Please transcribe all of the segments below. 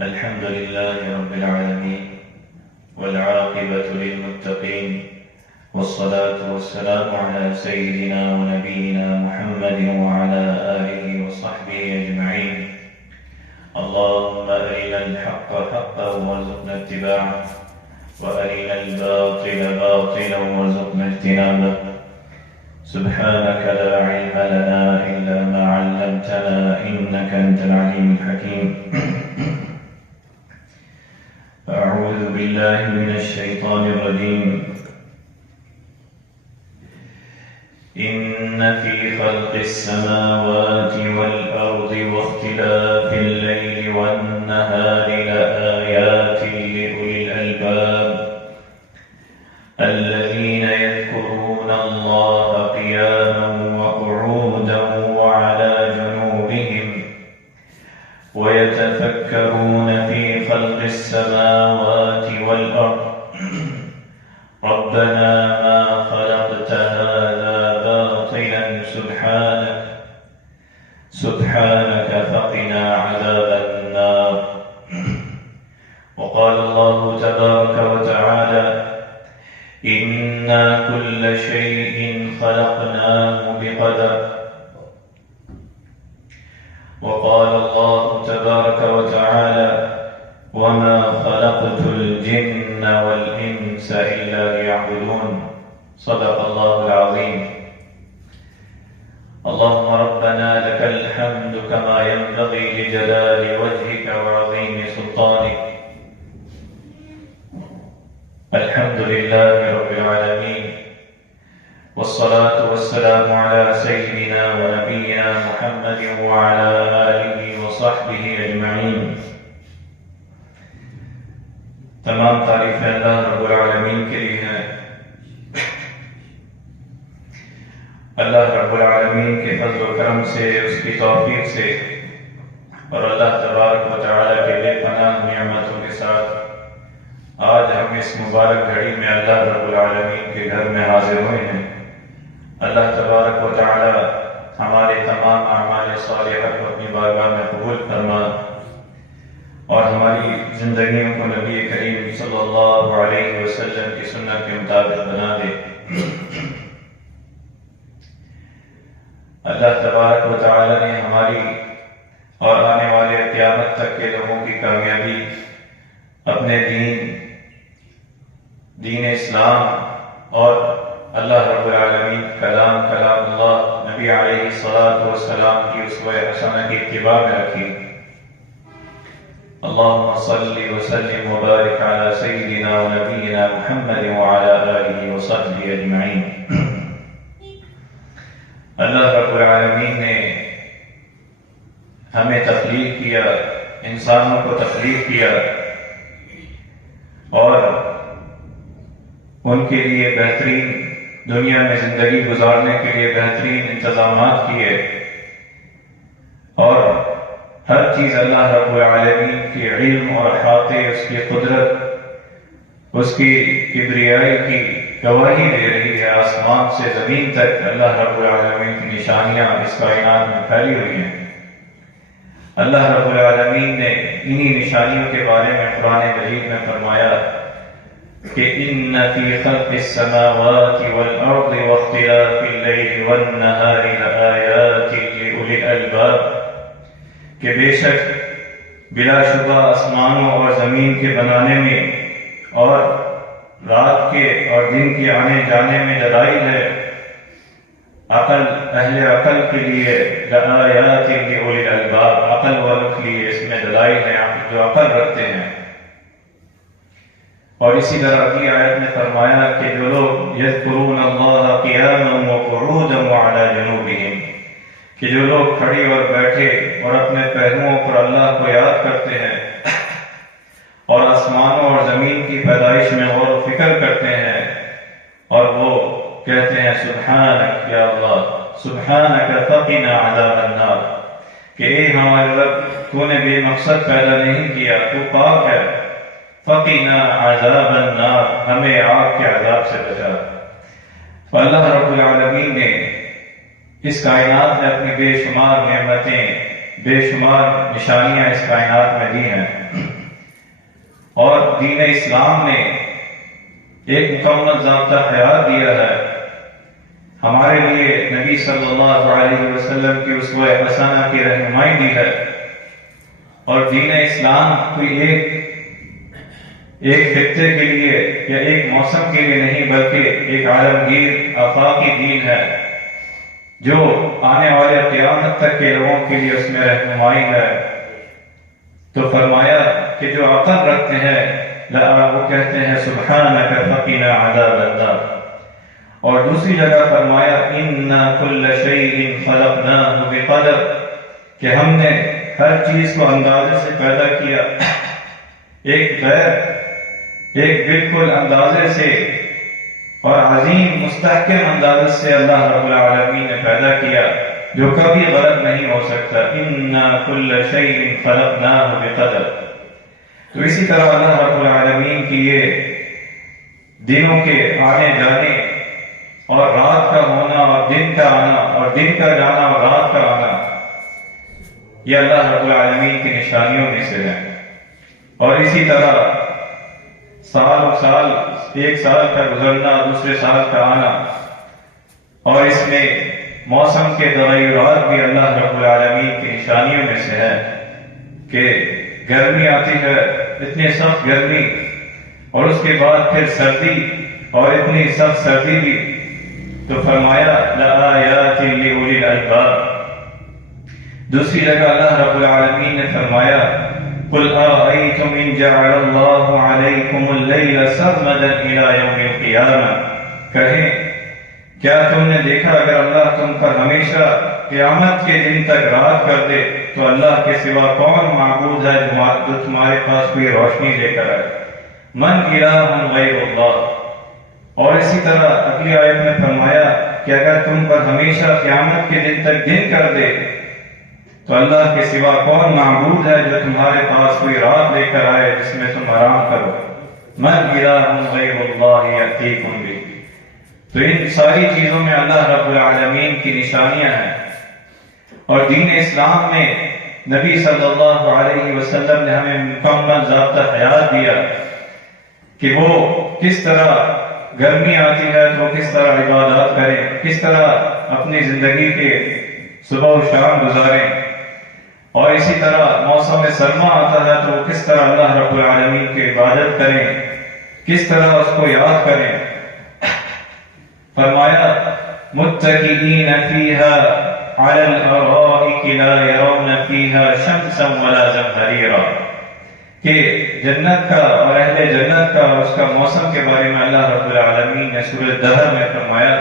الحمد لله رب العالمين والعاقبة للمتقين والصلاة والسلام على سيدنا ونبينا محمد وعلى آله وصحبه أجمعين. اللهم أرنا الحق حقا وارزقنا اتباعه وأرنا الباطل باطلا وارزقنا اجتنابه. سبحانك لا علم لنا إلا ما علمتنا إنك أنت العليم الحكيم. أعوذ بالله من الشيطان الرجيم. إن في خلق السماوات والأرض واختلاف الليل والنهار لآيات لأولي الألباب الذين يذكرون الله قياما وقعودا وعلى جنوبهم ويتفكرون في خلق السماوات والأرض ربنا ما خلقت هذا باطلا سبحانك فقنا عذاب النار. وقال الله تبارك وتعالى إنا كل شيء خلقناه بقدر. وقال الله تبارك وتعالى وما خلقت الجن والإنس إلا ليعبدون. صدق الله العظيم. اللهم ربنا لك الحمد كما ينبغي لجلال وجهك وعظيم سلطانك. الحمد لله رب العالمين والصلاة والسلام على سيدنا ونبينا محمد وعلى آله وصحبه أجمعين. تمام تعریفیں اللہ رب العالمین کے لیے ہیں. اللہ رب العالمین کے فضل و کرم سے، اس کی توفیق سے اور اللہ تبارک و تعالی کے بے پناہ نعمتوں کے ساتھ آج ہم اس مبارک گھڑی میں اللہ رب العالمین کے گھر میں حاضر ہوئے ہیں. اللہ تبارک و تعالی ہمارے تمام اعمال صالحہ کو اپنی بارگاہ میں قبول فرما اور ہماری زندگیوں کو نبی کریم صلی اللہ علیہ وسلم کی سنت کے مطابق بنا دے. اللہ تبارک و تعالی نے ہماری اور آنے والے قیامت تک کے لوگوں کی کامیابی اپنے دین اسلام اور اللہ رب العالمین کلام اللہ نبی علیہ الصلاۃ والسلام کی اسوہ حسنہ کی اتباع میں رکھی. اللهم صل وسلم وبارك على سيدنا ونبينا محمد وعلى آله وصحبه أجمعين. اللہ رب العالمین نے ہمیں تخلیق کیا، انسانوں کو تخلیق کیا اور ان کے لیے بہترین دنیا میں زندگی گزارنے کے لیے بہترین انتظامات کیے اور ہر چیز اللہ رب العالمین کی علم اور احاطے، اس کی قدرت، اس کی کبریائی کی گواہی دے رہی ہے. آسمان سے زمین تک اللہ رب العالمین کی نشانیاں اس کائنات میں پھیلی ہوئی ہیں. اللہ رب العالمین نے انہی نشانیوں کے بارے میں قرآن مجید میں فرمایا کہ ان فی خلق السماوات والارض واختلاف اللیل والنہار لآیات لأولی الالباب، کہ بے شک بلا شبہ آسمانوں اور زمین کے بنانے میں اور رات کے اور دن کے آنے جانے میں دلائل ہے اہل عقل کے لیے. لآیات لأولی الالباب، عقل والوں کے لیے اس میں دلائل ہیں جو عقل رکھتے ہیں. اور اسی طرح کی آیت میں فرمایا کہ جو لوگ یذکرون اللہ قیاما وقعودا وعلی جنوبہم، کہ جو لوگ کھڑے اور بیٹھے اور اپنے پہلوؤں پر اللہ کو یاد کرتے ہیں اور آسمانوں اور زمین کی پیدائش میں غور و فکر کرتے ہیں اور وہ کہتے ہیں سبحانک یا اللہ، سبحانک فقنا عذاب النار، کہ اے ہمارے رب، تو نے بے مقصد پیدا نہیں کیا، تو پاک ہے. فقنا عذاب النار، ہمیں آگ کے عذاب سے بچا. تو اللہ رب العالمین نے اس کائنات میں اپنی بے شمار نعمتیں، بے شمار نشانیاں اس کائنات میں دی ہیں. اور دین اسلام نے ایک مکمل ضابطہ حیات دیا ہے ہمارے لیے، نبی صلی اللہ علیہ وسلم کی اسوہ حسنہ کی رہنمائی دی ہے، اور دین اسلام کوئی ایک خطے کے لیے یا ایک موسم کے لیے نہیں بلکہ ایک عالمگیر آفاقی دین ہے جو آنے والے قیامت تک کے لوگوں کے لیے اس میں رہنمائی ہے۔ تو فرمایا کہ جو عقل رکھتے ہیں وہ کہتے ہیں سبحانک فقنا عذاب النار، اور دوسری جگہ فرمایا انا کل شیء خلقناہ بقدر، کہ ہم نے ہر چیز کو اندازے سے پیدا کیا، ایک بالکل اندازے سے اور عظیم مستحکم اندازے سے اللہ رب العالمین نے پیدا کیا جو کبھی غلط نہیں ہو سکتا۔ انا کل شیء خلقناہ بقدر۔ تو اسی طرح اللہ رب العالمین کی یہ دنوں کے آنے جانے اور رات کا ہونا اور دن کا آنا اور دن کا جانا اور رات کا آنا، یہ اللہ رب العالمین کی نشانیوں میں سے ہے۔ اور اسی طرح سال ایک سال کا گزرنا، دوسرے سال کا آنا، اور اس میں موسم کے تغیرات بھی اللہ رب العالمین کی نشانیوں میں سے ہے کہ گرمی آتی ہے، اتنی سخت گرمی، اور اس کے بعد پھر سردی، اور اتنی سخت سردی بھی، تو فرمایا لآیات لأولی الألباب۔ دوسری جگہ اللہ رب العالمین نے فرمایا قل أرأيتم إن جعل الله عليكم الليل سرمدا إلى يوم القيامة، کہیں کیا تم نے دیکھا اگر اللہ تم پر ہمیشہ قیامت کے دن تک رات کر دے تو اللہ کے سوا کون معبود ہے جو تمہارے پاس کوئی روشنی لے کر آئے؟ من الہ غیر اللہ۔ اور اسی طرح اگلی آیت میں فرمایا کہ اگر تم پر ہمیشہ قیامت کے دن تک دن کر دے تو اللہ کے سوا کون معبود ہے جو تمہارے پاس کوئی رات لے کر آئے جس میں تم آرام کرو؟ من الہ غیر اللہ یأتیکم بہ۔ تو ان ساری چیزوں میں اللہ رب العالمین کی نشانیاں ہیں، اور دین اسلام میں نبی صلی اللہ علیہ وسلم نے ہمیں مکمل ضابطہ حیات دیا کہ وہ کس طرح گرمی آتی ہے تو کس طرح عبادات کریں، کس طرح اپنی زندگی کے صبح و شام گزاریں، اور اسی طرح موسم سرما آتا ہے تو وہ کس طرح اللہ رب العالمین کی عبادت کریں، کس طرح اس کو یاد کریں۔ فرمایا متکئین فیہا علی الارائک لا یرون فیہا شمسا ولا زمہریرا، کہ جنت کا اور اہل جنت کا اور اس کا موسم کے بارے میں اللہ رب العالمین نے سورۃ دہر میں فرمایا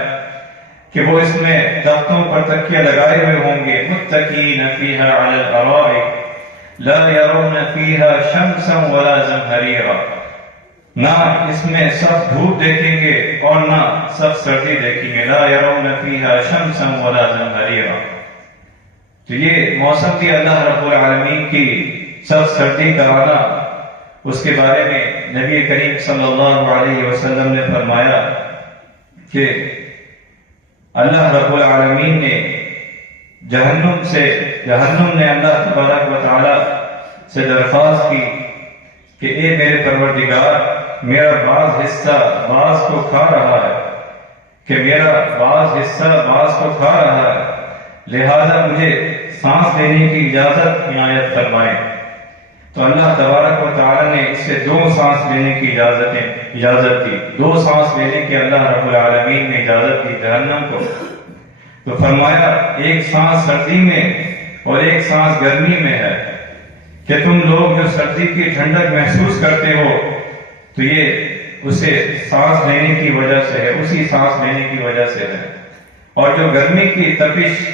کہ وہ اس میں تختوں پر تکیے لگائے ہوئے ہوں گے، متکئین فیہا علی الارائک لا یرون فیہا شمسا ولا زمہریرا، نہ اس میں سخت دھوپ دیکھیں گے اور نہ سخت سردی دیکھیں گے، لا یرون فیہا شمسا ولا زمہریرا۔ تو یہ موسم بھی اللہ رب العالمین کی سخت سردی کا آنا، اس کے بارے میں نبی کریم صلی اللہ علیہ وسلم نے فرمایا کہ اللہ رب العالمین نے جہنم نے اللہ تبارک و تعالی سے درخواست کی کہ اے میرے پروردگار، میرا بعض حصہ بعض کو کھا رہا ہے، کہ میرا بعض حصہ بعض کو کھا رہا ہے، لہذا مجھے سانس لینے کی اجازت عنایت فرمائیں۔ تو اللہ تبارک و تعالی نے اس سے 2 سانس لینے کی اجازت دی، 2 سانس لینے کی اللہ رب العالمین نے اجازت دی جہنم کو۔ تو فرمایا ایک سانس سردی میں اور ایک سانس گرمی میں ہے، کہ تم لوگ جو سردی کی ٹھنڈک محسوس کرتے ہو تو یہ اسے سانس لینے کی وجہ سے ہے، اسی سانس لینے کی وجہ سے ہے، اور جو گرمی کی تپش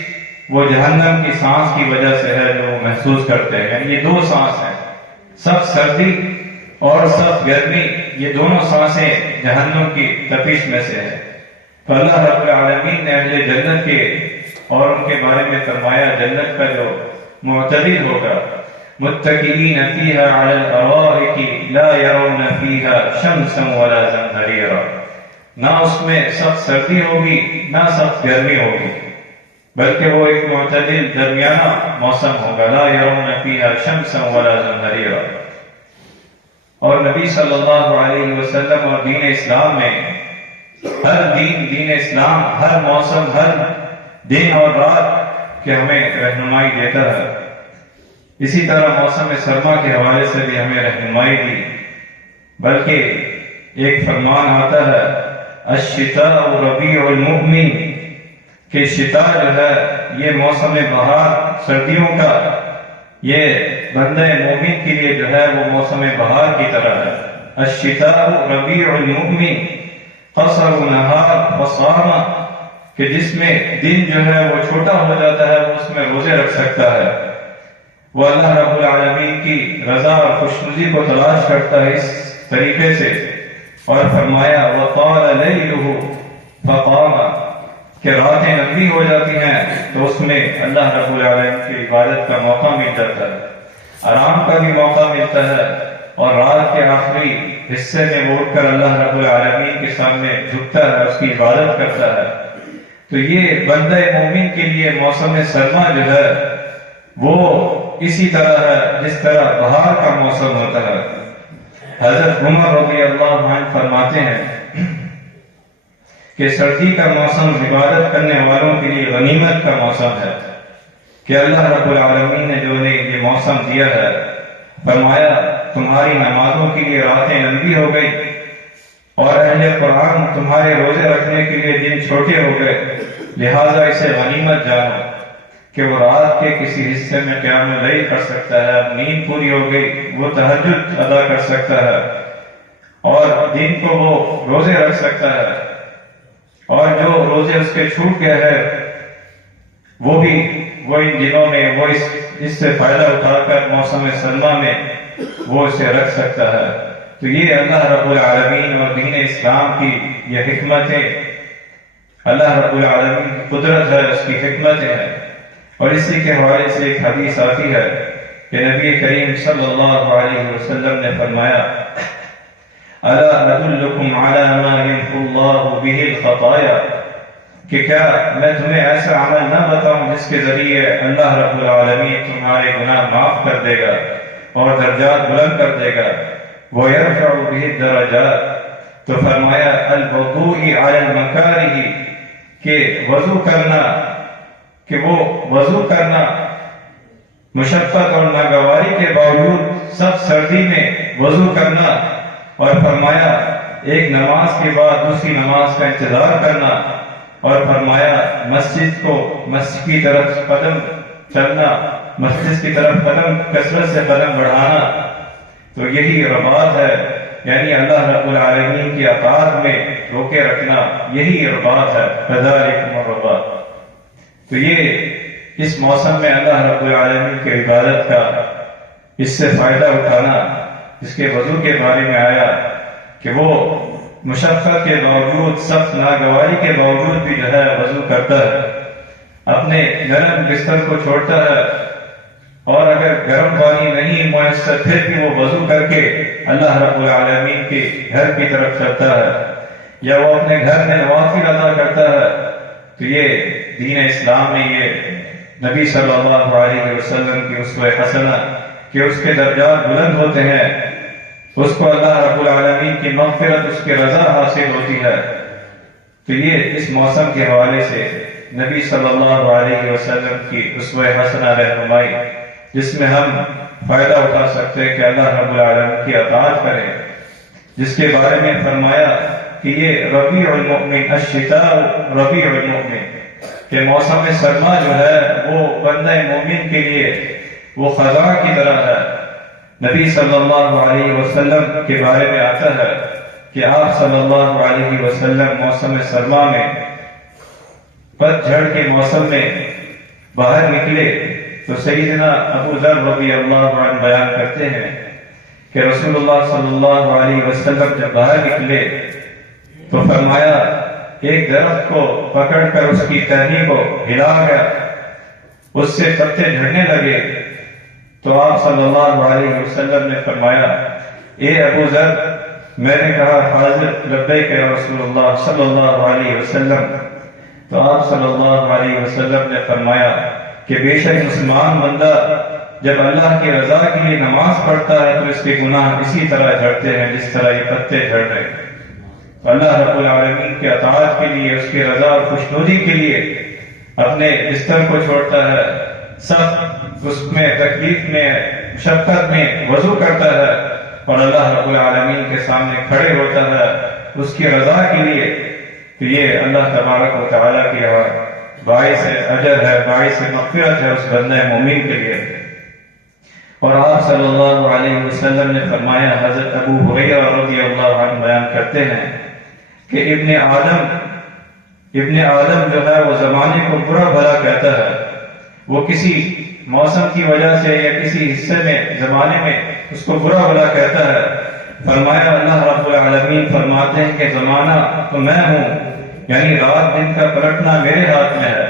وہ جہنم کی سانس کی وجہ سے ہے جو محسوس کرتے ہیں۔ یعنی یہ 2 سانس ہیں، سخت سردی اور سخت گرمی، یہ دونوں سانسیں جہنم کی تپش میں سے ہے۔ تو اللہ رب العالمین نے اہل جنت کے اور ان کے بارے میں فرمایا جنت کا جو معتدل ہوگا، متکئین فیہا علی الارائک لا یرون فیہا شمسا ولا زمہریرا، نہ اس میں سخت سردی ہوگی نہ سخت گرمی ہوگی، بلکہ وہ ایک معتدل درمیانہ موسم ہوگا، لا یرون فیہا شمسا ولا زمہریرا۔ اور نبی نبی صلی اللہ علیہ وسلم اور دین اسلام میں ہر دین اسلام ہر موسم، ہر دن اور رات کے ہمیں رہنمائی دیتا ہے. اسی طرح موسم سرما کے حوالے سے بھی ہمیں رہنمائی دی، بلکہ ایک فرمان آتا ہے الشتاء ربیع المؤمن، کہ شتاء جو ہے یہ موسم بہار سردیوں کا، یہ بندہ مومن کے لیے جو ہے وہ موسم بہار کی طرح ہے. الشتاء ربیع المؤمن قصر نہار فصام، کہ جس میں دن جو ہے وہ چھوٹا ہو جاتا ہے وہ اس میں روزے رکھ سکتا ہے. وہ اللہ رب العالمین کی رضا اور خوشنودی کو تلاش کرتا ہے اس طریقے سے. اور فرمایا وَطَالَ لَيْلُهُ فَقَامَ، کہ راتیں لمبی ہو جاتی ہیں تو اس میں اللہ رب العالمین کی عبادت کا موقع مل جاتا ہے، آرام کا بھی موقع ملتا ہے، اور رات کے آخری حصے میں وہ اٹھ کر اللہ رب العالمین کے سامنے جھکتا ہے، اس کی عبادت کرتا ہے. تو یہ بندہ مومن کے لیے موسم سرما جو ہے وہ اسی طرح ہے جس طرح بہار کا موسم ہوتا ہے. حضرت عمر رضی اللہ عنہ فرماتے ہیں کہ سردی کا موسم عبادت کرنے والوں کے لیے غنیمت کا موسم ہے، کہ اللہ رب العالمین نے جو نے یہ موسم دیا ہے، فرمایا تمہاری نمازوں کے لیے راتیں لمبی ہو گئی اور اہل قرآن تمہارے روزے رکھنے کے لیے دن چھوٹے ہو گئے، لہٰذا اسے غنیمت جانو کہ وہ رات کے کسی حصے میں قیام اللیل کر سکتا ہے، نیند پوری ہو گئی وہ تہجد ادا کر سکتا ہے، اور دن کو وہ روزے رکھ سکتا ہے، اور جو روزے اس کے چھوٹ گئے ہیں وہ بھی وہ ان دنوں میں وہ اس سے فائدہ اٹھا کر موسم سرما میں وہ اسے رکھ سکتا ہے. تو یہ اللہ رب العالمین اور دین اسلام کی یہ حکمتیں، اللہ رب العالمین کی قدرت ہے، اس کی حکمتیں ہیں. اور اسی کے حوالے سے ایک حدیث آتی ہے کہ نبی کریم صلی اللہ علیہ وسلم نے فرمایا الا ندلکم علی ما یمحو اللہ بہ الخطایا، کہ کیا میں تمہیں ایسا عمل نہ بتاؤں جس کے ذریعے اللہ رب العالمین تمہارے گناہ معاف کر دے گا اور درجات بلند کر دے گا. وَيَرْفَعُ بِهِ الدَّرَجَاتِ، تو فرمایا الوضوء علی المکارہ، کہ وضو کرنا، کہ وہ وضو کرنا مشقت اور ناگواری کے باوجود سخت سردی میں وضو کرنا، اور فرمایا ایک نماز کے بعد دوسری نماز کا انتظار کرنا، اور فرمایا مسجد کی طرف قدم چلنا، مسجد کی طرف قدم کثرت سے قدم بڑھانا. تو یہی رباط ہے، یعنی اللہ رب العالمین کی اطاعت میں روکے رکھنا، یہی رباط ہے. فذلکم الرباط. تو یہ اس موسم میں اللہ رب العالمین کی عبادت کا اس سے فائدہ اٹھانا، جس کے وضو کے بارے میں آیا کہ وہ مشقت کے باوجود سخت ناگواری کے باوجود بھی جو ہے وضو کرتا ہے، اپنے نرم بستر کو چھوڑتا ہے، اور اگر گرم پانی نہیں میسر پھر بھی وہ وضو کر کے اللہ رب العالمین کے گھر کی طرف چلتا ہے، یا وہ اپنے گھر میں نوافل ادا کرتا ہے. تو یہ دین اسلام میں یہ نبی صلی اللہ علیہ وسلم کی اسوہ حسنہ، کہ اس کے درجات بلند ہوتے ہیں، اس کو اللہ رب العالمین کی مغفرت، اس کی رضا حاصل ہوتی ہے. تو یہ اس موسم کے حوالے سے نبی صلی اللہ علیہ وسلم کی اسوہ حسنہ رہنمائی، جس میں ہم فائدہ اٹھا سکتے ہیں کہ اللہ رب العالمین کی اطاعت کریں، جس کے بارے میں فرمایا کہ یہ ربیع المؤمن، الشتاء ربیع المؤمن، کہ موسم سرما جو ہے وہ بندہ مومن کے لیے وہ خزاں کی طرح ہے. نبی صلی اللہ علیہ وسلم کے بارے میں آتا ہے کہ آپ صلی اللہ علیہ وسلم موسم سرما میں پت جھڑ کے موسم میں باہر نکلے تو سیدنا ابو ذر رضی اللہ عنہ بیان کرتے ہیں کہ رسول اللہ صلی اللہ علیہ وسلم جب باہر نکلے تو فرمایا ایک درخت کو پکڑ کر اس کی ٹہنی کو ہلا گیا، اس سے پتے جھڑنے لگے. تو آپ صلی اللہ علیہ وسلم نے فرمایا اے ابو ذر، میں نے کہا حاضر لبیک یا رسول اللہ صلی اللہ علیہ وسلم. تو آپ صلی اللہ علیہ وسلم نے فرمایا کہ بے شک مسلمان بندہ جب اللہ کی رضا کے لیے نماز پڑھتا ہے تو اس کے گناہ اسی طرح جھڑتے ہیں جس طرح یہ پتے جھڑ رہے ہیں۔ اللہ رب العالمین کے اطاعت کے لیے، اس کی رضا اور خوشنودی کے لیے اپنے بستر کو چھوڑتا ہے، سب اس میں تکلیف میں مشقت میں وضو کرتا ہے اور اللہ رب العالمین کے سامنے کھڑے ہوتا ہے اس کی رضا کے لیے، تو یہ اللہ تبارک و تعالیٰ کی باعث اجر ہے، باعث مغفرت ہے اس بندہ مومن کے لیے۔ اور آپ صلی اللہ علیہ وسلم نے فرمایا، حضرت ابو ہریرہ رضی اللہ عنہ بیان کرتے ہیں کہ ابن آدم جو ہے وہ زمانے کو برا بھلا کہتا ہے، وہ کسی موسم کی وجہ سے یا کسی حصے میں زمانے میں اس کو برا بھلا کہتا ہے۔ فرمایا اللہ رب العالمین فرماتے ہیں کہ زمانہ تو میں ہوں، یعنی رات دن کا پلٹنا میرے ہاتھ میں ہے،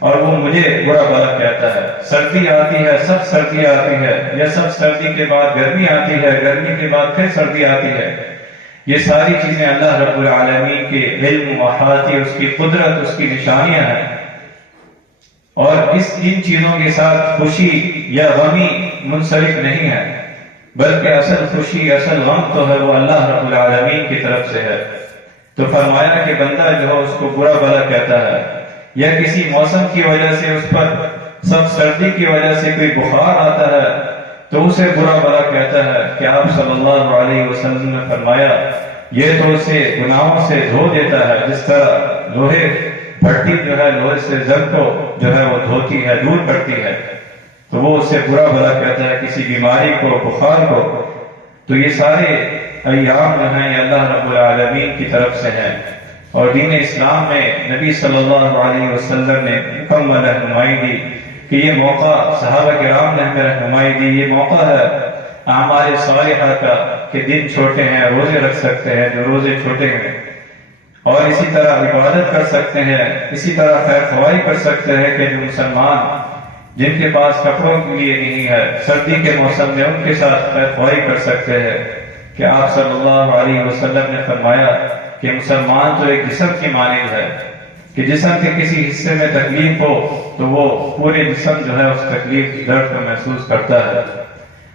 اور وہ مجھے برا بھلا کہتا ہے۔ سردی آتی ہے، سب سردی آتی ہے، یا سب سردی کے بعد گرمی آتی ہے، گرمی کے بعد پھر سردی آتی ہے، یہ ساری چیزیں اللہ رب العالمین کے علم و احاطے، اس کی قدرت، اس کی نشانیاں ہیں۔ اور ان چیزوں کے ساتھ خوشی یا غمی منسلک نہیں ہے، بلکہ اصل خوشی، اصل غم تو ہے وہ اللہ رب العالمین کی طرف سے ہے۔ تو فرمایا کہ بندہ جو ہے اس کو برا بھلا کہتا ہے، یا کسی موسم کی وجہ سے اس پر سب سردی کی وجہ سے کوئی بخار آتا ہے تو اسے برا بھلا کہتا ہے، کہ آپ صلی اللہ علیہ وسلم نے فرمایا یہ تو اسے گناہوں سے دھو دیتا ہے، جس طرح لوہے بھٹی جو ہے لوہے سے زنگ کو جو ہے وہ دھوتی ہے، دور کرتی ہے، تو وہ اسے برا بھلا کہتا ہے کسی بیماری کو، بخار کو۔ تو یہ سارے ایام جو ہیں یہ اللہ رب العالمین کی طرف سے ہیں، اور دین اسلام میں نبی صلی اللہ علیہ وسلم نے مکمل رہنمائی دی کہ یہ موقع، صحابہ کرام نے ہمیں رہنمائی دی، یہ موقع ہے اعمال صالحہ کا، کہ دن چھوٹے ہیں، روزے رکھ سکتے ہیں جو روزے چھوٹے ہیں، اور اسی طرح عبادت کر سکتے ہیں، اسی طرح خیر خواہی کر سکتے ہیں کہ جو مسلمان جن کے پاس کپڑوں کے لیے نہیں ہے، سردی کے موسم میں ان کے ساتھ خیر خواہی کر سکتے ہیں، کہ آپ صلی اللہ علیہ وسلم نے فرمایا کہ مسلمان تو ایک جسم کی مانند ہے، کہ جسم کے کسی حصے میں تکلیف ہو تو وہ پورے جسم جو ہے اس تکلیف درد کو محسوس کرتا ہے۔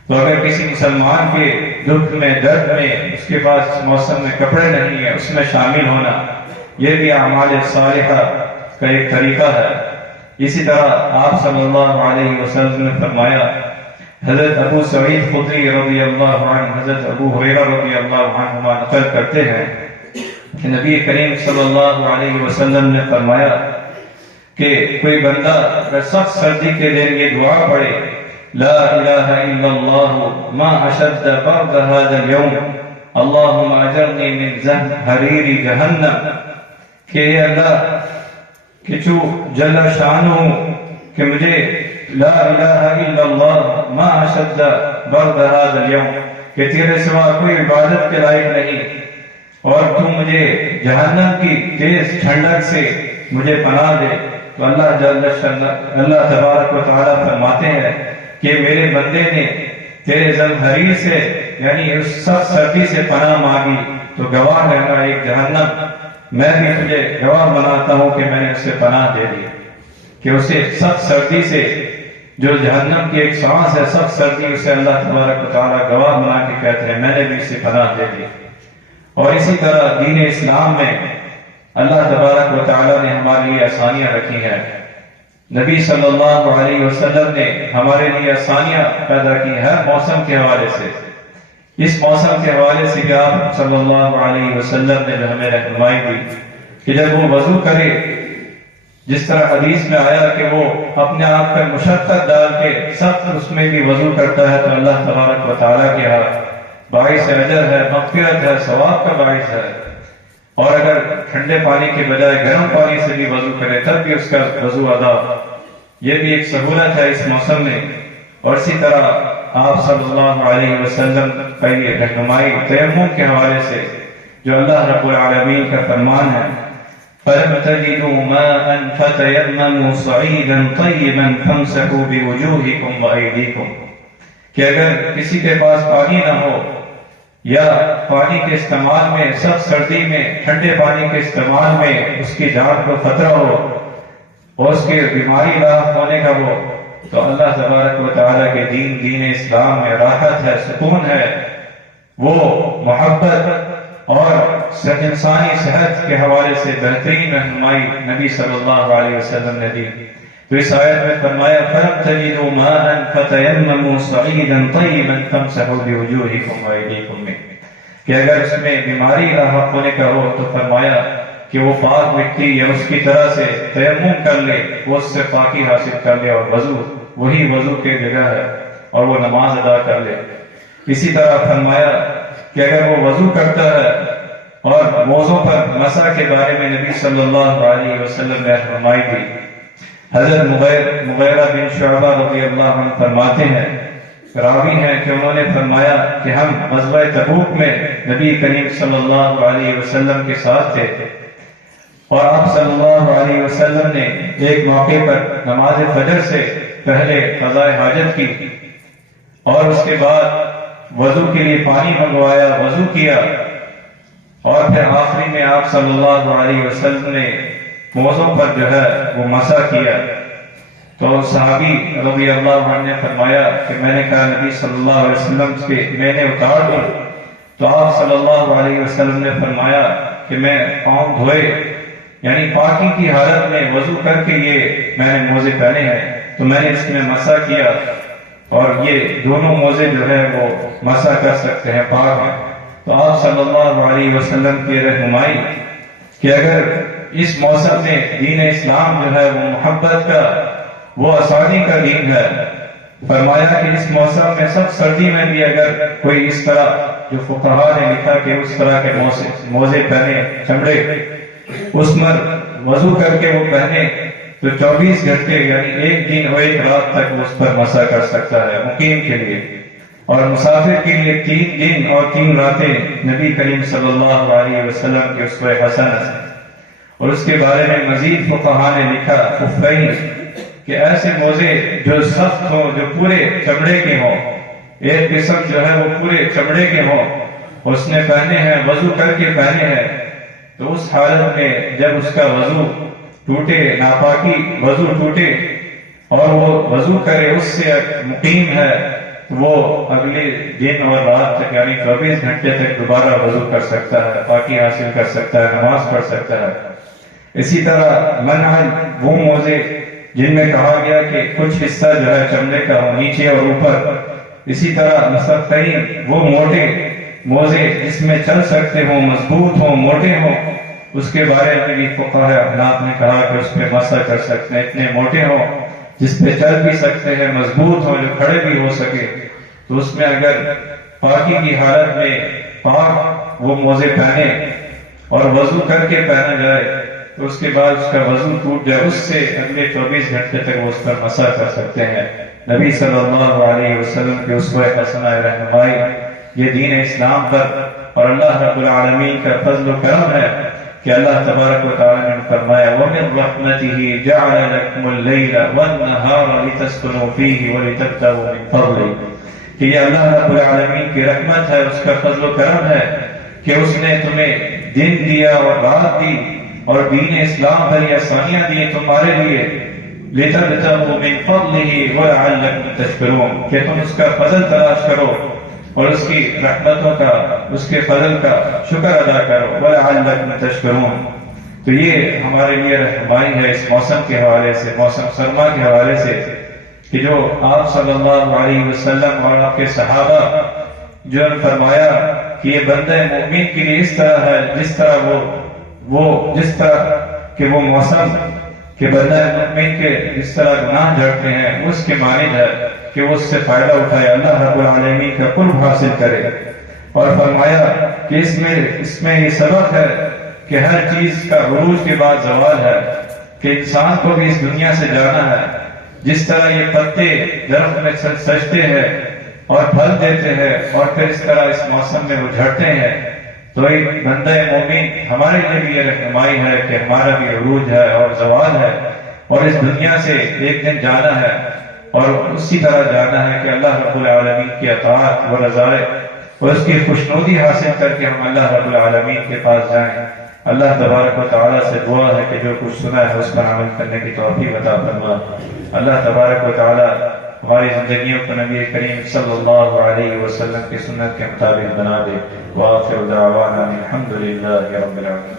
تو اگر کسی مسلمان کے دکھ میں، درد میں، اس کے پاس موسم میں کپڑے نہیں ہیں، اس میں شامل ہونا، یہ بھی اعمال صالحہ کا ایک طریقہ ہے۔ اسی طرح آپ صلی اللہ علیہ وسلم نے فرمایا، حضرت ابو سعید خدری رضی اللہ عنہ، حضرت ابو ہریرہ رضی اللہ عنہما نقل کرتے ہیں کہ نبی کریم صلی اللہ علیہ وسلم نے فرمایا کہ کوئی بندہ اگر سخت سردی کے دن یہ دعا پڑھے، لا الہ الا اللہ ما اشد برد هذا اليوم اللہم اجرنی من حریر جہنم، کہ اے اللہ کہ چو جل شانہ کہ مجھے لا الہ الا اللہ ما اشد برد هذا اليوم، کہ تیرے سوا کوئی عبادت کے لائق نہیں، اور تو مجھے جہنم کی تیز ٹھنڈک سے مجھے پناہ دے۔ تو اللہ تبارک و تعالیٰ فرماتے ہیں کہ میرے بندے نے تیرے زمہریر سے، یعنی اس سخت سردی سے پناہ مانگی، تو گواہ رہنا ایک جہنم، میں بھی تجھے گواہ بناتا ہوں کہ میں نے اسے پناہ دے دی، کہ اسے سخت سردی سے، جو جہنم کی ایک سانس ہے سخت سردی، اسے اللہ تبارک و تعالیٰ گواہ بنا کے کہتے ہیں میں نے بھی اسے پناہ دے دی۔ اور اسی طرح دین اسلام میں اللہ تبارک و تعالیٰ نے ہمارے لیے آسانیاں رکھی ہیں، نبی صلی اللہ علیہ وسلم نے ہمارے لیے آسانیاں پیدا کی ہر موسم کے حوالے سے۔ اس موسم کے حوالے سے کہ آپ صلی اللہ علیہ وسلم نے جو ہمیں رہنمائی دی کہ جب وہ وضو کرے، جس طرح حدیث میں آیا کہ وہ اپنے آپ پر مشقت ڈال کے سخت اس میں بھی وضو کرتا ہے، تو اللہ تبارک و تعالیٰ کے ہاں باعث اجر ہے، مغفرت ہے، ثواب کا باعث ہے۔ اور اگر ٹھنڈے پانی کے بجائے گرم پانی سے بھی وضو کرے تب بھی اس کا وضو ادا، یہ بھی ایک سہولت ہے اس موسم میں۔ اور اسی طرح آپ صلی اللہ علیہ وسلم کا یہ رہنمائی تیمم کے حوالے سے، جو اللہ رب العالمین کا فرمان ہے، فَلَمْ تَجِدُوا مَاءً فَتَيَمَّمُوا صَعِيدًا طَيِّبًا فَامْسَحُوا بِوُجُوهِكُمْ وَأَيْدِيكُمْ، کہ اگر کسی کے پاس پانی نہ ہو، یا پانی کے استعمال میں سخت سردی میں ٹھنڈے پانی کے استعمال میں اس کی جان کو خطرہ ہو اور اس کے بیماری لاحق ہونے کا ہو، تو اللہ تبارک و تعالیٰ کے دین اسلام میں راحت ہے، سکون ہے، وہ محبت اور انسانی صحت کے حوالے سے بہترین رہنمائی نبی صلی اللہ علیہ وسلم نے دی۔ تو اس آیت میں فرمایا فَلَمْ تَجِدُوا مَاءً فَتَيَمَّمُوا صَعِيدًا طَيِّبًا فَامْسَحُوا بِوُجُوهِكُمْ وَأَيْدِيكُمْ مِنْهُ کہ اگر اس میں بیماری لاحق ہونے کا ہو تو فرمایا کہ وہ پاک مٹی یا اس کی طرح سے تیمم کر لے، وہ اس سے پاکی حاصل کر لے، اور وضو وہی وضو کی جگہ ہے اور وہ نماز ادا کر لے۔ اسی طرح فرمایا کہ اگر وہ وضو کرتا ہے اور موزوں پر مسح کے بارے میں نبی صلی اللہ علیہ وسلم نے رہنمائی دی۔ حضرت مغیرہ بن شعبہ رضی اللہ عنہ فرماتے ہیں، راوی ہیں کہ انہوں نے فرمایا کہ ہم غزوہ تبوک میں نبی کریم صلی اللہ علیہ وسلم کے ساتھ تھے، اور آپ صلی اللہ علیہ وسلم نے ایک موقع پر نماز فجر سے پہلے قضاء حاجت کی اور اس کے بعد وضو کے لیے پانی منگوایا، وضو کیا، اور پھر آخری میں آپ صلی اللہ علیہ وسلم نے موزوں پر جو ہے وہ مسح کیا۔ تو صحابی رضی اللہ عنہ نے فرمایا کہ میں نے کہا نبی صلی اللہ علیہ وسلم سے میں نے اتار دوں، تو آپ صلی اللہ علیہ وسلم نے فرمایا کہ میں پاؤں دھوئے، یعنی پاکی کی حالت میں وضو کر کے یہ میں نے موزے پہنے ہیں، تو میں نے اس میں مسح کیا، اور یہ دونوں موزے جو ہے وہ مسح کر سکتے ہیں، پاک ہیں۔ تو آپ صلی اللہ علیہ وسلم کی رہنمائی کہ اگر اس موسم میں دین اسلام جو ہے وہ محبت کا، وہ آسانی کا دین ہے، فرمایا کہ اس موسم میں سب سردی میں بھی اگر کوئی اس طرح جو فقہا نے لکھا کہ اس طرح کے موزے پہنے چمڑے، اس میں وضو کر کے وہ پہنے تو 24 گھنٹے یعنی ایک دن اور ایک رات تک اس پر مسح کر سکتا ہے مقیم کے لیے، اور مسافر کے لیے 3 دن اور 3 راتیں نبی کریم صلی اللہ علیہ وسلم کے اسوہ حسن ہے۔ اور اس کے بارے میں مزید فقہا نے لکھا خفین کہ ایسے موزے جو سخت ہوں، جو پورے چمڑے کے ہوں، ایک قسم جو ہے وہ پورے چمڑے کے ہوں، اس نے پہنے ہیں، وضو کر کے پہنے ہیں، تو اس حالت میں جب اس کا وضو ٹوٹے، ناپاکی وضو ٹوٹے اور وہ وضو کرے، اس سے مقیم ہے، وہ اگلے دن اور رات تک یعنی 24 گھنٹے تک دوبارہ وضو کر سکتا ہے، پاکی حاصل کر سکتا ہے، نماز پڑھ سکتا ہے۔ اسی طرح منع وہ موزے جن میں کہا گیا کہ کچھ حصہ جو ہے چمڑے کا ہو نیچے اور اوپر، اسی طرح مستقیم وہ موٹے موزے جس میں چل سکتے ہوں، مضبوط ہوں، موٹے ہوں، اس کے بارے میں بھی فقہاء احناف نے کہا کہ اس پہ مسح کر سکتے ہیں، اتنے موٹے ہوں جس پہ چل بھی سکتے ہیں، مضبوط ہوں، جو کھڑے بھی ہو سکے، تو اس میں اگر پاکی کی حالت میں پاک وہ موزے پہنے اور وضو کر کے پہنا جائے تو اس کے بعد اس کا وضو ٹوٹ جائے، اس سے اگلے 24 گھنٹے تک وہ اس پر مسح کر سکتے ہیں۔ نبی صلی اللہ علیہ وسلم کے اسوہ حسنہ رہنمائی یہ دین اسلام پر اور اللہ رب العالمین کا فضل و کرم ہے کہ اللہ تبارک و تعالی نے فرمایا وَمِن رَحْمَتِهِ جَعَلَ لَكُمُ اللَّيْلَ وَالنَّهَارَ لِتَسْكُنُوا فِيهِ وَلِتَبْتَغُوا مِن فَضْلِهِ کہ یہ اللہ رب العالمین کی رحمت ہے، اس کا فضل و کرم ہے کہ اس نے تمہیں دن دیا اور رات دی اور دین اسلام پر یہ آسانیاں دی تمہارے لیے، لِتَبْتَغُوا مِن فَضْلِهِ وَلَعَلَّكُمْ تَشْكُرُونَ کہ تم اس کا فضل تلاش کرو اور اس کی رحمتوں کا، اس کے فضل کا شکر ادا کرو، وَلَعَلَّكُمْ تَشْكُرُونَ۔ تو یہ ہمارے لیے رہنمائی ہے اس موسم کے حوالے سے، موسم سرما کے حوالے سے، کہ جو آپ صلی اللہ علیہ وسلم اور آپ کے صحابہ جو نے فرمایا کہ یہ بندہ مومن کے لیے اس طرح ہے جس طرح جس طرح کہ وہ موسم کہ بندہ مومن کے جس طرح گناہ جھڑتے ہیں اس کے مانند ہے کہ وہ اس سے فائدہ اٹھائے، اللہ رب العالمین کا قرب حاصل کرے۔ اور فرمایا کہ اس میں یہ سبق ہے کہ ہر چیز کا عروج کے بعد زوال ہے، کہ انسان کو بھی اس دنیا سے جانا ہے۔ جس طرح یہ پتے درخت میں سجتے ہیں اور پھل دیتے ہیں اور پھر اس طرح اس موسم میں وہ جھڑتے ہیں، تو ایک بندہ مومن ہمارے لیے بھی یہ رہنمائی ہے کہ ہمارا بھی عروج ہے اور زوال ہے، اور اس دنیا سے ایک دن جانا ہے، اور اسی طرح جانا ہے کہ اللہ رب العالمین کی اطاعت و رضا اور اس کی خوشنودی حاصل کر کے ہم اللہ رب العالمین کے پاس جائیں۔ اللہ تبارک و تعالیٰ سے دعا ہے کہ جو کچھ سنا ہے اس پر عمل کرنے کی توفیق عطا فرما. اللہ تبارک و تعالیٰ ہماری زندگیوں کو نبی کریم صلی اللہ علیہ وسلم کی سنت کے مطابق بنا دے. وآخر دعوانا الحمد للہ رب العالمین.